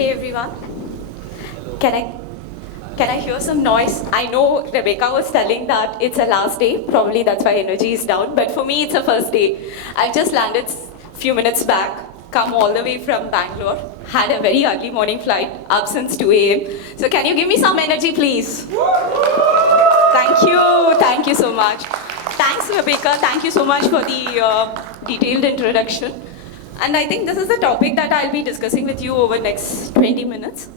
Hey everyone. Can I can I hear some noise? I know Rebecca was telling that it's a last day. Probably that's why energy is down. But for me, it's a first day. I've just landed few minutes back, come all the way from Bangalore. Had a very early morning flight, up since 2 a.m. So can you give me some energy, please? Thank you so much. Thanks, Rebecca. Thank you so much for the detailed introduction. And I think this is the topic that I'll be discussing with you over next 20 minutes.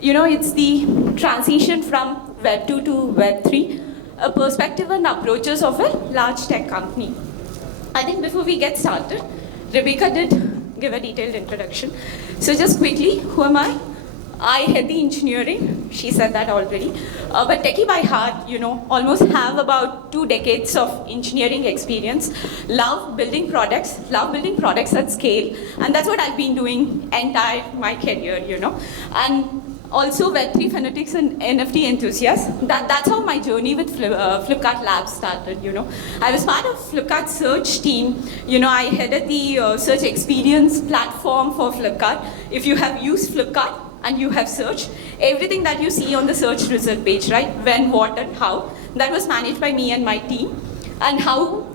You know, it's the transition from Web2 to Web3, a perspective and approaches of a large tech company. I think before we get started, Rebecca did give a detailed introduction. So just quickly, who am I? I head the engineering, she said that already. But techie by heart, you know, almost have about 2 decades of engineering experience. Love building products at scale. And that's what I've been doing entire my career, you know. And also Web3 fanatics and NFT enthusiasts. That's how my journey with Flipkart Labs started, you know. I was part of Flipkart search team. You know, I headed the search experience platform for Flipkart. If you have used Flipkart, and you have searched, everything that you see on the search result page, right? When, what, and how, that was managed by me and my team. And how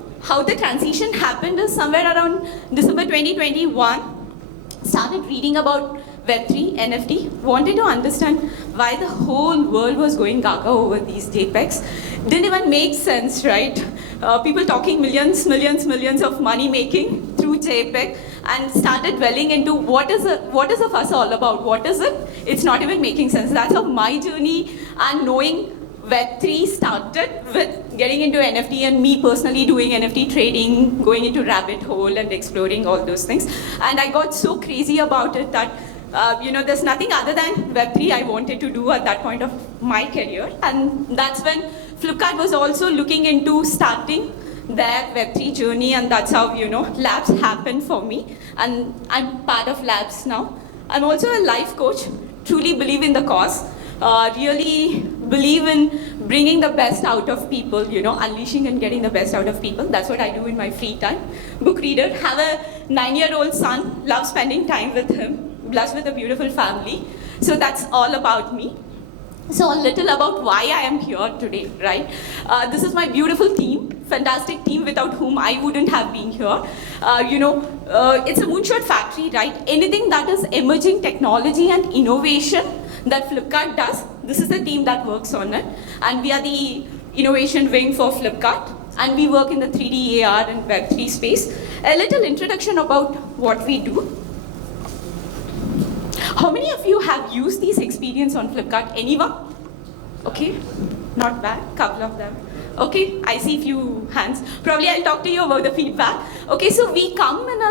the transition happened is somewhere around December 2021, started reading about Web3, NFT, wanted to understand why the whole world was going gaga over these JPEGs. Didn't even make sense, right? People talking millions of money making through JPEG, and started dwelling into what is a fuss all about? What is it? It's not even making sense. That's how my journey and knowing Web3 started, with getting into NFT and me personally doing NFT trading, going into rabbit hole and exploring all those things. And I got so crazy about it that you know, there's nothing other than Web3 I wanted to do at that point of my career. And that's when Flipkart was also looking into starting their Web3 journey, and that's how, you know, Labs happened for me. And I'm part of Labs now. I'm also a life coach, truly believe in the cause, really believe in bringing the best out of people, you know, unleashing and getting the best out of people. That's what I do in my free time. Book reader, have a 9-year-old son, love spending time with him, blessed with a beautiful family. So that's all about me. So a little about why I am here today, right? This is my beautiful team, fantastic team without whom I wouldn't have been here. You know, it's a moonshot factory, right? Anything that is emerging technology and innovation that Flipkart does, this is the team that works on it. And we are the innovation wing for Flipkart. And we work in the 3D AR and Web3 space. A little introduction about what we do. How many of you have used these experience on Flipkart? Anyone? Okay, not bad, couple of them. Okay, I see few hands. Probably I'll talk to you about the feedback. Okay, so we come in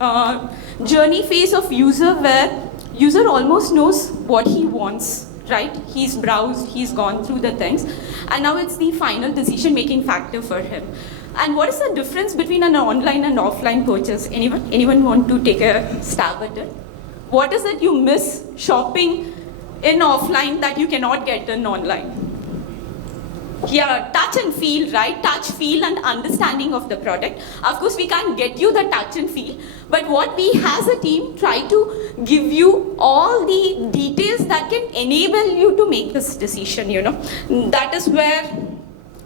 a journey phase of user where user almost knows what he wants, right? He's browsed, he's gone through the things, and now it's the final decision-making factor for him. And what is the difference between an online and offline purchase? Anyone want to take a stab at it? What is it you miss shopping in offline that you cannot get in online? Yeah, touch and feel, right? Touch, feel, and understanding of the product. Of course, we can't get you the touch and feel, but what we as a team try to give you all the details that can enable you to make this decision, you know. That is where,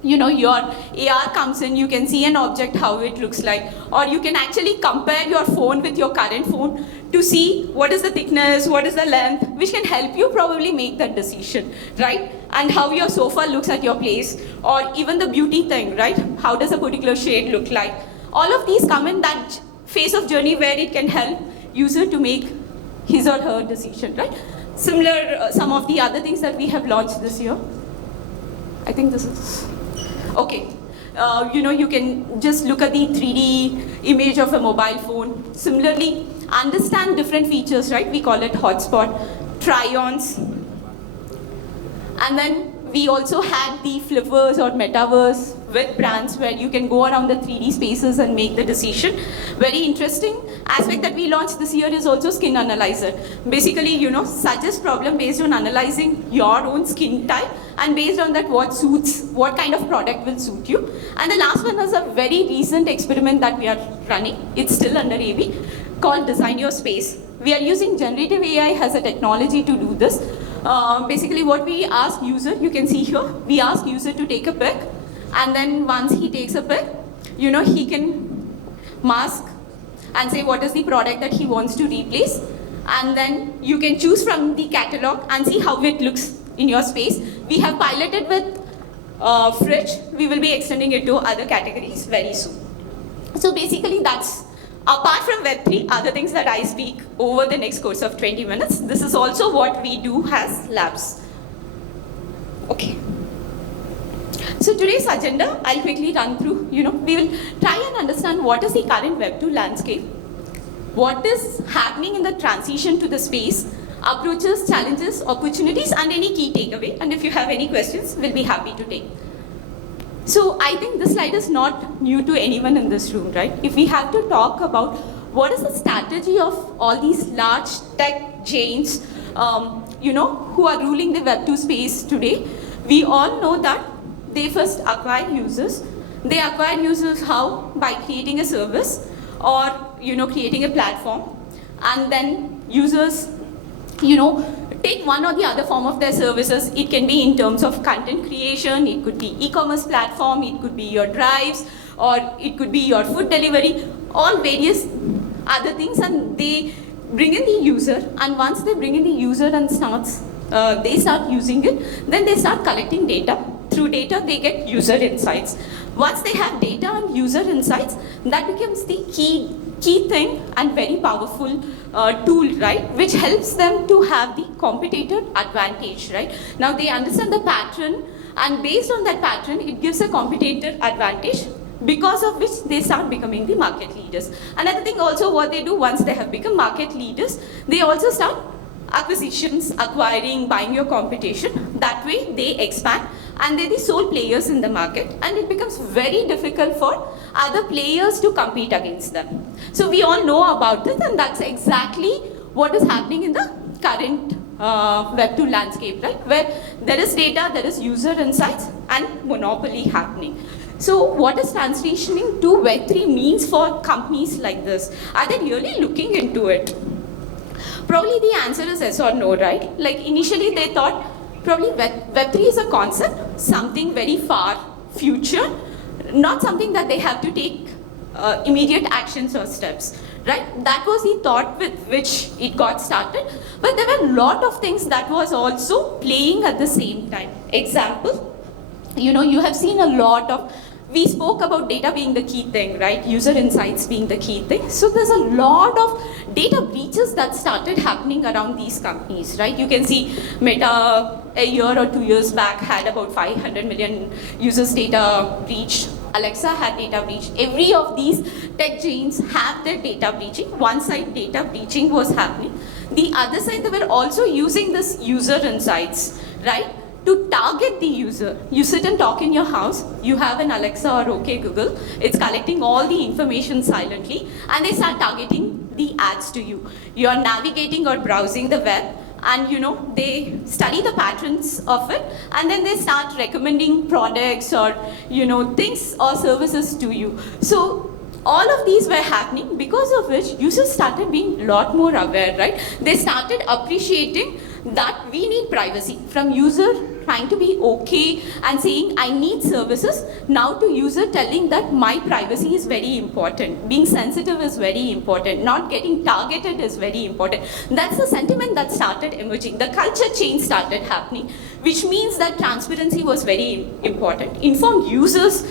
you know, your AR comes in. You can see an object, how it looks like, or you can actually compare your phone with your current phone to see what is the thickness, what is the length, which can help you probably make that decision, right? And how your sofa looks at your place, or even the beauty thing, right? How does a particular shade look like? All of these come in that phase of journey where it can help user to make his or her decision, right? Similar, some of the other things that we have launched this year. I think this is, okay. You know, you can just look at the 3D image of a mobile phone. Similarly, understand different features, right? We call it hotspot, try-ons. And then we also had the flippers or metaverse with brands where you can go around the 3D spaces and make the decision. Very interesting aspect that we launched this year is also skin analyzer. Basically, you know, suggest problem based on analyzing your own skin type, and based on that what kind of product will suit you. And the last one is a very recent experiment that we are running. It's still under AB, called Design Your Space. We are using generative AI as a technology to do this. Basically what we ask user, you can see here, we ask user to take a pic, and then once he takes a pic, he can mask and say what is the product that he wants to replace, and then you can choose from the catalog and see how it looks in your space. We have piloted with fridge. We will be extending it to other categories very soon. So basically that's, apart from Web3, other things that I speak over the next course of 20 minutes. This is also what we do as labs. Okay. So today's agenda, I'll quickly run through. We will try and understand what is the current Web2 landscape, what is happening in the transition to the space, approaches, challenges, opportunities, and any key takeaway. And if you have any questions, we'll be happy to take. So I think this slide is not new to anyone in this room, right? If we have to talk about what is the strategy of all these large tech giants, who are ruling the Web2 space today, we all know that they first acquire users. They acquire users how? By creating a service or, creating a platform. And then users, take one or the other form of their services. It can be in terms of content creation, it could be e-commerce platform, it could be your drives, or it could be your food delivery, all various other things, and they bring in the user, and once they bring in the user and they start using it, then they start collecting data. Through data, they get user insights. Once they have data and user insights, that becomes the key thing and very powerful tool, right, which helps them to have the competitive advantage, right? Now they understand the pattern, and based on that pattern, it gives a competitive advantage, because of which they start becoming the market leaders. Another thing also, what they do once they have become market leaders, they also start acquisitions, acquiring, buying your competition. That way they expand, and they're the sole players in the market, and it becomes very difficult for other players to compete against them. So we all know about this, and that's exactly what is happening in the current Web2 landscape, right? Where there is data, there is user insights, and monopoly happening. So what is transitioning to Web3 means for companies like this? Are they really looking into it? Probably the answer is yes or no, right? Like initially they thought probably Web3 is a concept, something very far future, not something that they have to take immediate actions or steps, right? That was the thought with which it got started. But there were a lot of things that was also playing at the same time. Example, you have seen a lot of, we spoke about data being the key thing, right? User insights being the key thing. So there's a lot of data breaches that started happening around these companies, right? You can see Meta a year or 2 years back had about 500 million users data breached. Alexa had data breach. Every of these tech giants have their data breaching. One side data breaching was happening. The other side, they were also using this user insights, right? To target the user. You sit and talk in your house, you have an Alexa or OK Google, it's collecting all the information silently, and they start targeting the ads to you. You're navigating or browsing the web, and they study the patterns of it, and then they start recommending products or things or services to you. So all of these were happening, because of which users started being a lot more aware, right? They started appreciating that we need privacy. From user trying to be okay and saying I need services, now to user telling that my privacy is very important, being sensitive is very important, not getting targeted is very important. That's the sentiment that started emerging. The culture change started happening, which means that transparency was very important. Informed users,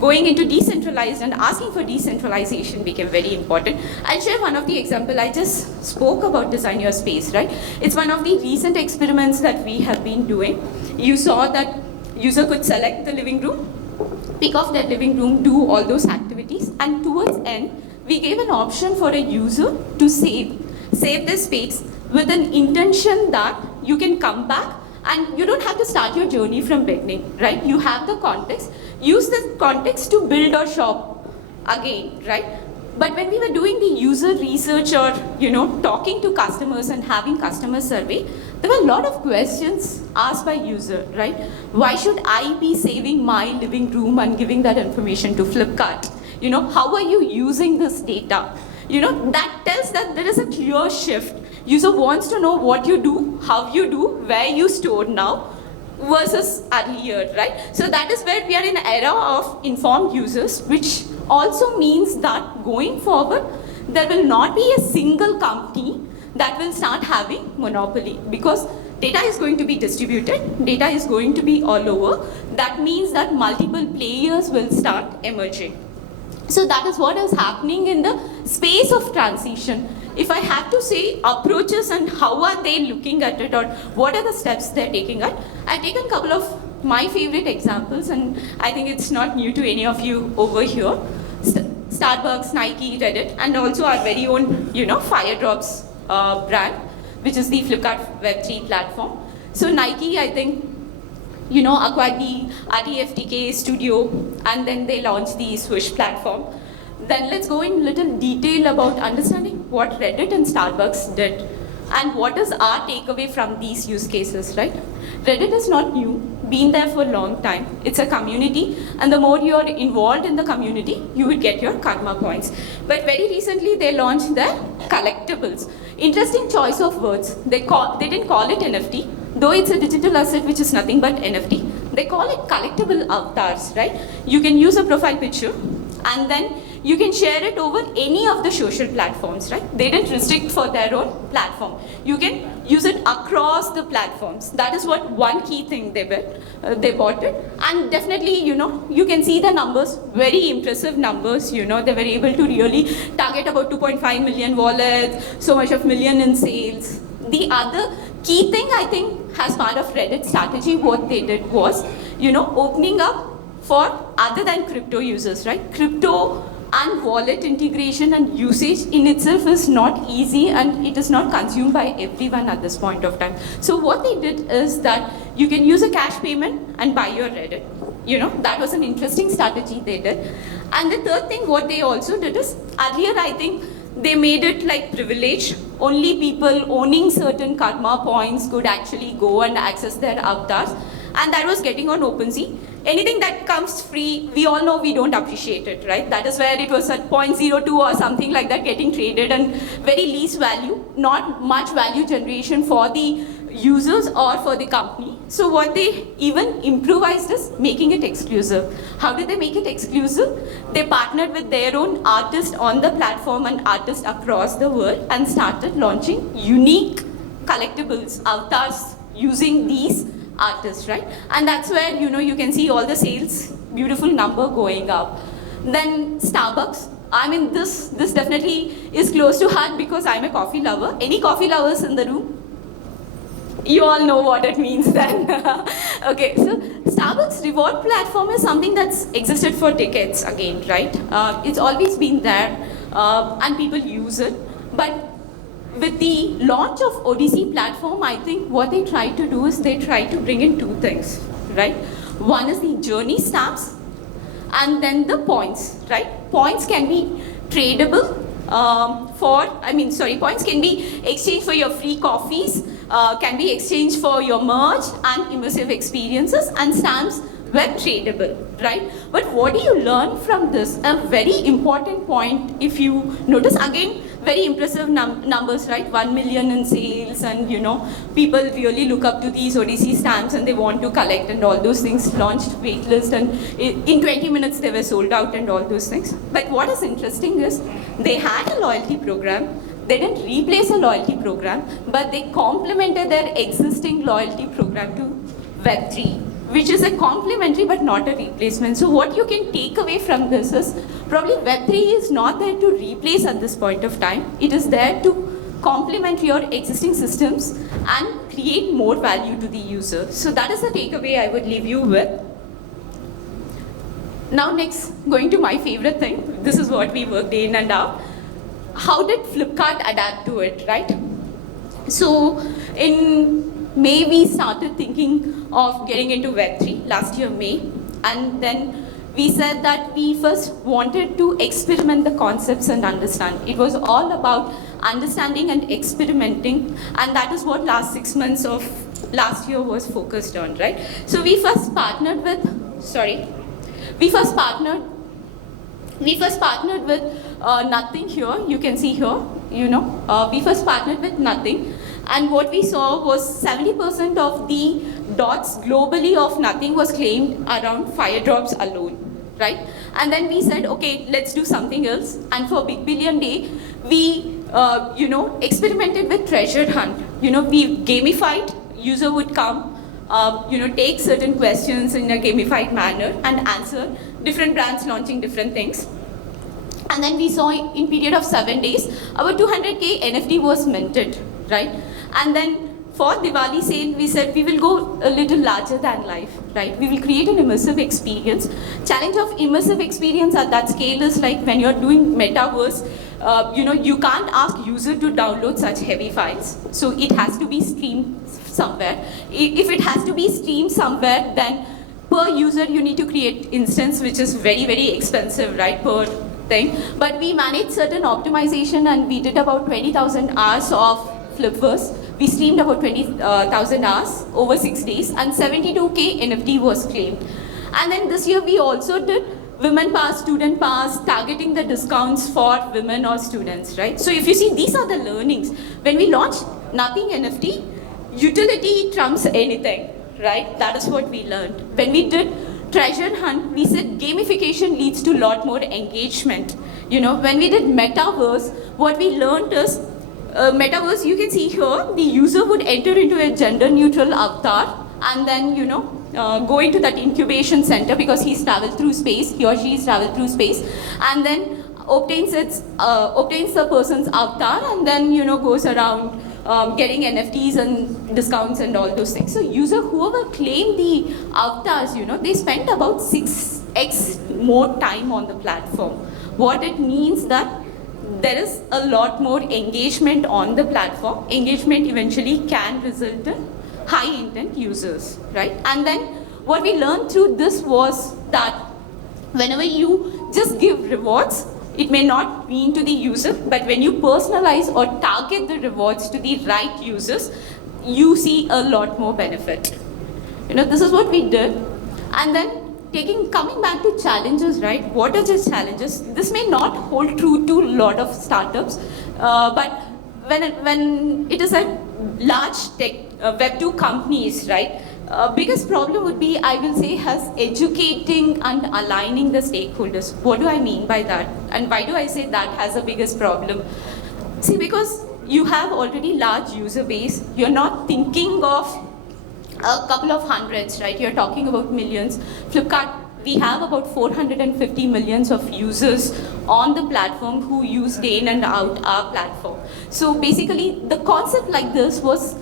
going into decentralized and asking for decentralization became very important. I'll share one of the example. I just spoke about design your space, right? It's one of the recent experiments that we have been doing. You saw that user could select the living room, pick off their living room, do all those activities, and towards end, we gave an option for a user to save the space with an intention that you can come back and you don't have to start your journey from beginning, right? You have the context, use the context to build or shop again, right? But when we were doing the user research or, talking to customers and having customer survey, there were a lot of questions asked by user, right? Why should I be saving my living room and giving that information to Flipkart? How are you using this data? that tells that there is a clear shift. User wants to know what you do, how you do, where you store now, versus earlier, right? So that is where we are in an era of informed users, which also means that going forward, there will not be a single company that will start having monopoly, because data is going to be distributed, data is going to be all over. That means that multiple players will start emerging. So that is what is happening in the space of transition. If I have to say approaches and how are they looking at it, or what are the steps they're taking at, I've taken a couple of my favorite examples, and I think it's not new to any of you over here. Starbucks, Nike, Reddit, and also our very own, Firedrops brand, which is the Flipkart Web3 platform. So Nike, I think, acquired the RTFTK studio, and then they launched the Swish platform. Then let's go in little detail about understanding what Reddit and Starbucks did, and what is our takeaway from these use cases, right? Reddit is not new, been there for a long time. It's a community, and the more you're involved in the community, you will get your karma points. But very recently, they launched their collectibles. Interesting choice of words. They didn't call it NFT, though it's a digital asset, which is nothing but NFT. They call it collectible avatars, right? You can use a profile picture, and then you can share it over any of the social platforms, right? They didn't restrict for their own platform. You can use it across the platforms. That is what one key thing they bought it. And definitely, you can see the numbers, very impressive numbers. They were able to really target about 2.5 million wallets, so much of million in sales. The other key thing, I think, as part of Reddit strategy, what they did was, opening up for other than crypto users, right? Crypto and wallet integration and usage in itself is not easy, and it is not consumed by everyone at this point of time. So what they did is that you can use a cash payment and buy your Reddit. That was an interesting strategy they did. And the third thing what they also did is, earlier I think they made it like privilege. Only people owning certain karma points could actually go and access their avatars. And that was getting on OpenSea. Anything that comes free, we all know we don't appreciate it, right? That is where it was at 0.02 or something like that getting traded, and very least value, not much value generation for the users or for the company. So what they even improvised is making it exclusive. How did they make it exclusive? They partnered with their own artists on the platform and artists across the world, and started launching unique collectibles, avatars, using these artists, right? And that's where, you can see all the sales, beautiful number going up. Then Starbucks, I mean, this definitely is close to heart because I'm a coffee lover. Any coffee lovers in the room? You all know what it means then. Okay, so Starbucks reward platform is something that's existed for decades again, right? It's always been there, and people use it. But with the launch of Odyssey platform, I think what they try to do is they try to bring in two things, right? One is the journey stamps, and then the points, right? Points can be tradable points can be exchanged for your free coffees, can be exchanged for your merch and immersive experiences, and stamps were tradable, right? But what do you learn from this? A very important point, if you notice, again, very impressive numbers, right? 1 million in sales, and people really look up to these Odyssey stamps and they want to collect, and all those things. Launched waitlist, and in 20 minutes they were sold out and all those things. But what is interesting is they had a loyalty program. They didn't replace a loyalty program, but they complemented their existing loyalty program to Web3, which is a complementary but not a replacement. So what you can take away from this is, probably Web3 is not there to replace at this point of time. It is there to complement your existing systems and create more value to the user. So that is the takeaway I would leave you with. Now next, going to my favorite thing. This is what we worked in and out. How did Flipkart adapt to it, right? So in May, we started thinking of getting into Web3, last year May, and then we said that we first wanted to experiment the concepts and understand. It was all about understanding and experimenting, and that is what last 6 months of last year was focused on, right? So we first partnered with Nothing here, you can see here, we first partnered with Nothing. And what we saw was 70% of the dots globally of Nothing was claimed around fire drops alone, right? And then we said, okay, let's do something else. And for Big Billion Day, we, experimented with treasure hunt. We gamified, user would come, take certain questions in a gamified manner and answer, different brands launching different things. And then we saw in period of 7 days, our 200K NFT was minted, right? And then for Diwali sale, we said we will go a little larger than life, right? We will create an immersive experience. Challenge of immersive experience at that scale is like when you're doing metaverse, you can't ask user to download such heavy files. So it has to be streamed somewhere. If it has to be streamed somewhere, then per user you need to create instance, which is very, very expensive, right, per thing. But we managed certain optimization and we did about 20,000 hours of Flipverse. We streamed about 20,000 hours over 6 days and 72K NFT was claimed. And then this year we also did Women Pass, Student Pass, targeting the discounts for women or students, right? So if you see, these are the learnings. When we launched Nothing NFT, utility trumps anything, right? That is what we learned. When we did treasure hunt, we said gamification leads to a lot more engagement. When we did metaverse, what we learned is metaverse, you can see here, the user would enter into a gender neutral avatar and then, go into that incubation center because he's traveled through space, he or she has traveled through space, and then obtains the person's avatar and then, goes around getting NFTs and discounts and all those things. So whoever claimed the avatars, they spent about 6x more time on the platform. What it means that there is a lot more engagement on the platform. Engagement eventually can result in high intent users, right? And then what we learned through this was that whenever you just give rewards, it may not mean to the user, but when you personalize or target the rewards to the right users, you see a lot more benefit. This is what we did. And then coming back to challenges, right? What are these challenges? This may not hold true to a lot of startups, but when it is a large tech Web2 companies, right? Biggest problem would be, I will say, has educating and aligning the stakeholders. What do I mean by that? And why do I say that has the biggest problem? See, because you have already large user base, you're not thinking of a couple of hundreds, right? You're talking about millions. Flipkart, we have about 450 millions of users on the platform who use day in and out our platform. So basically, the concept like this was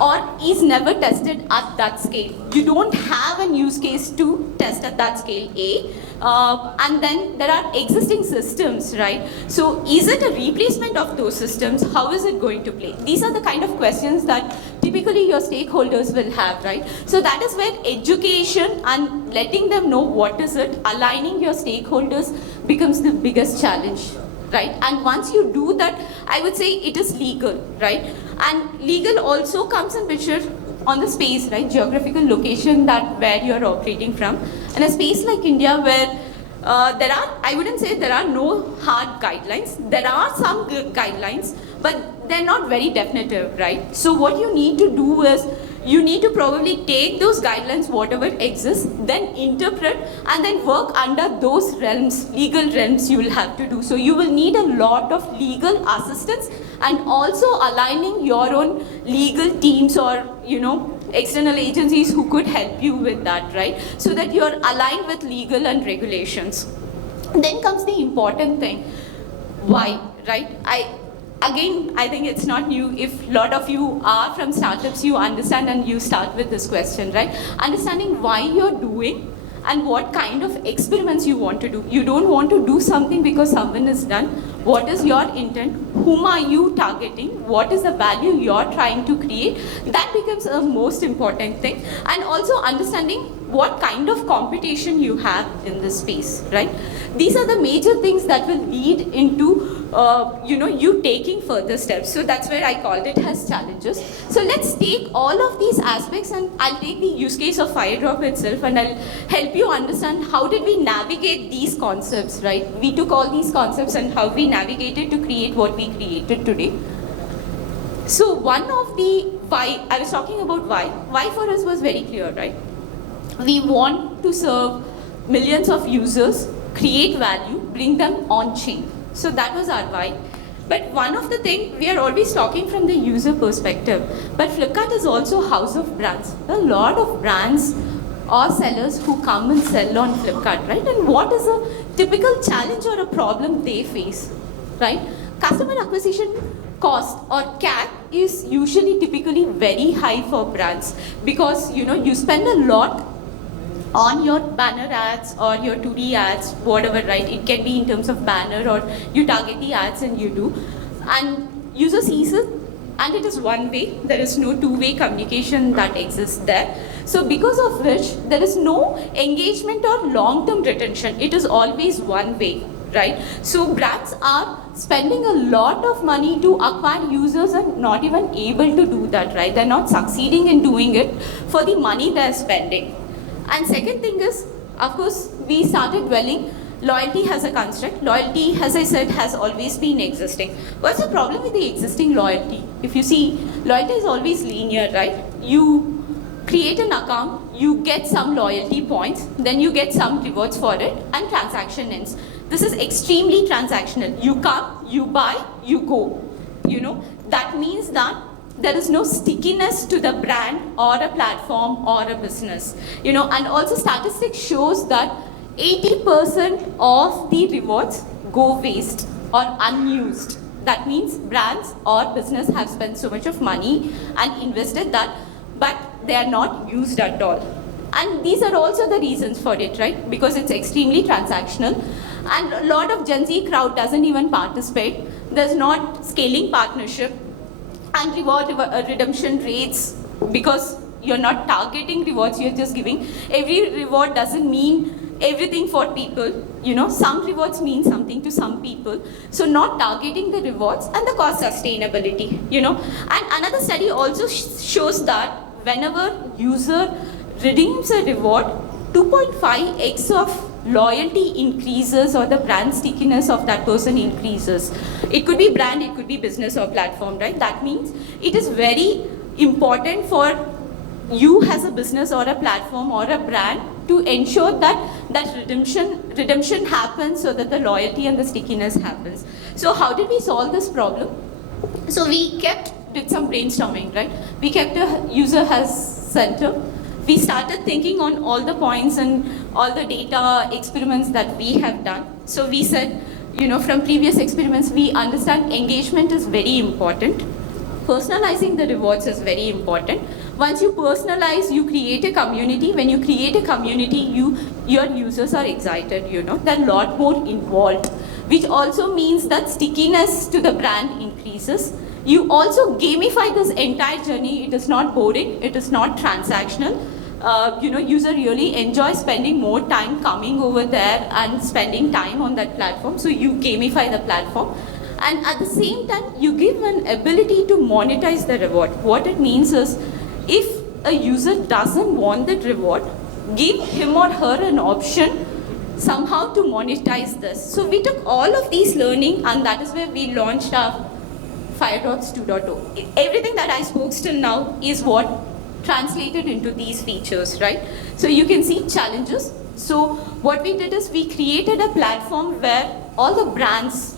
or is never tested at that scale. You don't have a use case to test at that scale, A. And then there are existing systems, right? So is it a replacement of those systems? How is it going to play? These are the kind of questions that typically your stakeholders will have, right? So that is where education and letting them know what is it, aligning your stakeholders becomes the biggest challenge, right? And once you do that, I would say it is legal, right? And legal also comes in picture on the space, right? Geographical location where you're operating from. In a space like India where I wouldn't say there are no hard guidelines. There are some guidelines, but they're not very definitive, right? So what you need to do is, you need to probably take those guidelines, whatever exists, then interpret and then work under those realms, legal realms you will have to do. So you will need a lot of legal assistance and also aligning your own legal teams or, external agencies who could help you with that, right? So that you're aligned with legal and regulations. Then comes the important thing. Why, right? I think it's not new. If a lot of you are from startups, you understand and you start with this question, right? Understanding why you're doing and what kind of experiments you want to do. You don't want to do something because someone is done. What is your intent? Whom are you targeting? What is the value you're trying to create? That becomes a most important thing. And also understanding what kind of competition you have in this space, right? These are the major things that will lead into you taking further steps. So that's where I called it as challenges. So let's take all of these aspects, and I'll take the use case of FireDrop itself, and I'll help you understand how did we navigate these concepts, right? We took all these concepts and how we navigated to create what we created today. So one of the why, I was talking about why for us was very clear, right? We want to serve millions of users, create value, bring them on chain. So that was our why. But one of the things, we are always talking from the user perspective, but Flipkart is also a house of brands. There are a lot of brands or sellers who come and sell on Flipkart, right? And what is a typical challenge or a problem they face, right? Customer acquisition cost or CAC is usually typically very high for brands because you spend a lot on your banner ads or your 2D ads, whatever, right? It can be in terms of banner or you target the ads and you do. And user sees it and it is one way. There is no two-way communication that exists there. So because of which, there is no engagement or long-term retention. It is always one way, right? So brands are spending a lot of money to acquire users and not even able to do that, right? They're not succeeding in doing it for the money they're spending. And second thing is, of course, we started dwelling, loyalty has a construct. Loyalty, as I said, has always been existing. What's the problem with the existing loyalty? If you see, loyalty is always linear, right? You create an account, you get some loyalty points, then you get some rewards for it, and transaction ends. This is extremely transactional. You come, you buy, you go. That means that there is no stickiness to the brand or a platform or a business. And also statistics shows that 80% of the rewards go waste or unused. That means brands or business have spent so much of money and invested that, but they are not used at all. And these are also the reasons for it, right? Because it's extremely transactional. And a lot of Gen Z crowd doesn't even participate. There's not scaling partnership and reward redemption rates because you're not targeting rewards, you're just giving. Every reward doesn't mean everything for people. Some rewards mean something to some people. So not targeting the rewards and the cost sustainability, And another study also shows that whenever user redeems a reward, 2.5x of loyalty increases or the brand stickiness of that person increases. It could be brand, it could be business or platform, right? That means it is very important for you as a business or a platform or a brand to ensure that redemption happens so that the loyalty and the stickiness happens. So how did we solve this problem? So we did some brainstorming, right? We kept a user as center. We started thinking on all the points and all the data experiments that we have done. So we said, from previous experiments, we understand engagement is very important. Personalizing the rewards is very important. Once you personalize, you create a community. When you create a community, your users are excited, They're a lot more involved, which also means that stickiness to the brand increases. You also gamify this entire journey. It is not boring, it is not transactional. User really enjoys spending more time coming over there and spending time on that platform. So you gamify the platform. And at the same time, you give an ability to monetize the reward. What it means is, if a user doesn't want that reward, give him or her an option somehow to monetize this. So we took all of these learning, and that is where we launched our FireDrops 2.0. Everything that I spoke till now is what translated into these features, right? So you can see challenges. So what we did is we created a platform where all the brands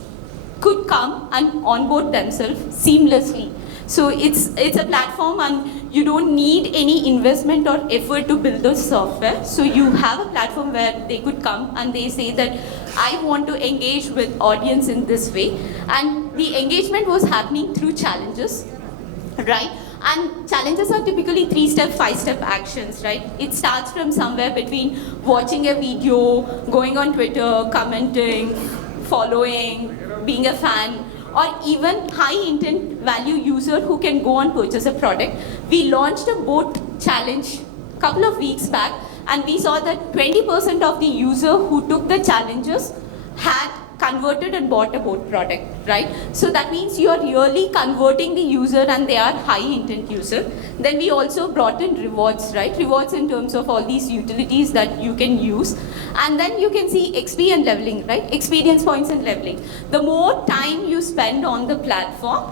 could come and onboard themselves seamlessly. So it's a platform and you don't need any investment or effort to build the software. So you have a platform where they could come and they say that I want to engage with audience in this way. And the engagement was happening through challenges, right? And challenges are typically 3-step, 5-step actions, right? It starts from somewhere between watching a video, going on Twitter, commenting, following, being a fan, or even high intent value user who can go and purchase a product. We launched a boat challenge a couple of weeks back, and we saw that 20% of the user who took the challenges had converted and bought a boat product, right? So that means you are really converting the user and they are high intent user. Then we also brought in rewards, right? Rewards in terms of all these utilities that you can use. And then you can see XP and leveling, right? Experience points and leveling. The more time you spend on the platform,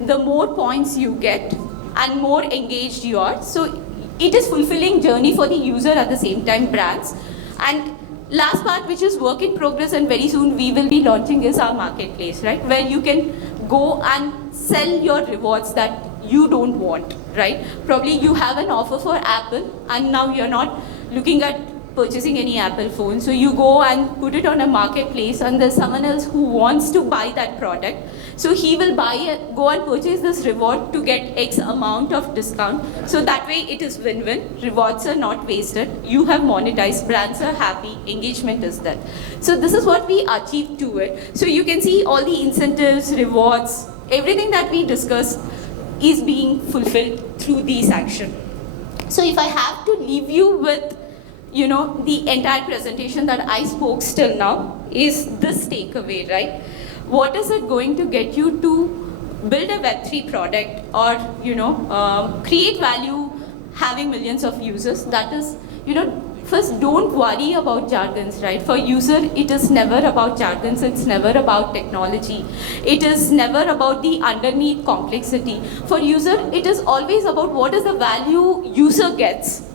the more points you get and more engaged you are. So it is fulfilling journey for the user, at the same time brands. And last part, which is work in progress and very soon we will be launching, is our marketplace, right? Where you can go and sell your rewards that you don't want, right? Probably you have an offer for Apple and now you're not looking at purchasing any Apple phone. So you go and put it on a marketplace and there's someone else who wants to buy that product. So he will go and purchase this reward to get X amount of discount. So that way it is win-win. Rewards are not wasted. You have monetized, brands are happy, engagement is there. So this is what we achieved to it. So you can see all the incentives, rewards, everything that we discussed is being fulfilled through these actions. So if I have to leave you with the entire presentation that I spoke till now, is this takeaway, right? What is it going to get you to build a Web3 product or, create value having millions of users? That is, first don't worry about jargons, right? For user, it is never about jargons, it's never about technology. It is never about the underneath complexity. For user, it is always about what is the value user gets.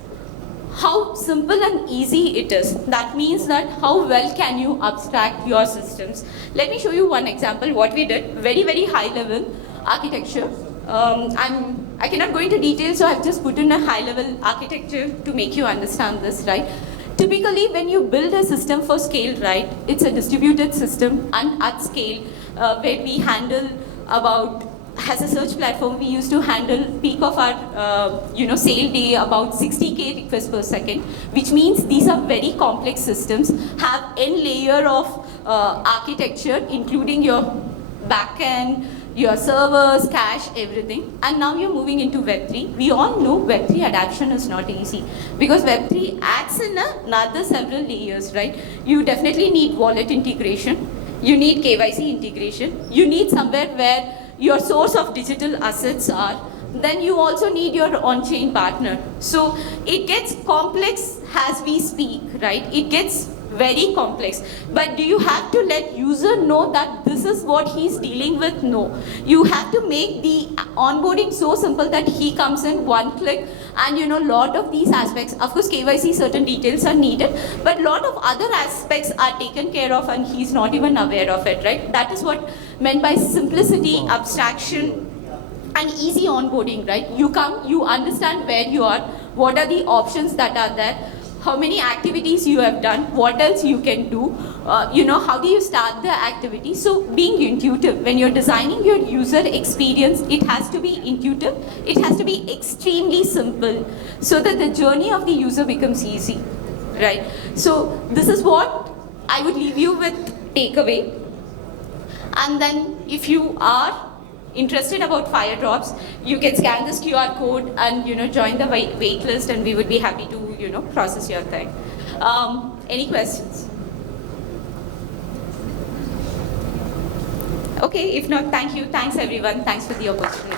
How simple and easy it is. That means that how well can you abstract your systems. Let me show you one example, what we did, very, very high level architecture. I cannot go into details, so I've just put in a high level architecture to make you understand this, right? Typically, when you build a system for scale, right, it's a distributed system and at scale, where we handle about, as a search platform, we used to handle peak of our, sale day about 60K requests per second, which means these are very complex systems, have n layer of architecture, including your backend, your servers, cache, everything. And now you're moving into Web3. We all know Web3 adaptation is not easy because Web3 adds in another several layers, right? You definitely need wallet integration. You need KYC integration. You need somewhere where your source of digital assets are. Then you also need your on-chain partner. So it gets complex as we speak, right? It gets very complex. But do you have to let user know that this is what he's dealing with? No. You have to make the onboarding so simple that he comes in one click and lot of these aspects, of course KYC certain details are needed, but lot of other aspects are taken care of and he's not even aware of it, right? That is what meant by simplicity, abstraction, and easy onboarding, right? You come, you understand where you are, what are the options that are there, how many activities you have done, what else you can do, how do you start the activity. So being intuitive, when you're designing your user experience, it has to be intuitive, it has to be extremely simple so that the journey of the user becomes easy, right? So this is what I would leave you with takeaway. And then if you are interested about fire drops, you can scan this QR code and join the wait list, and we would be happy to process your thing. Any questions? Okay, if not, thank you. Thanks everyone. Thanks for the opportunity.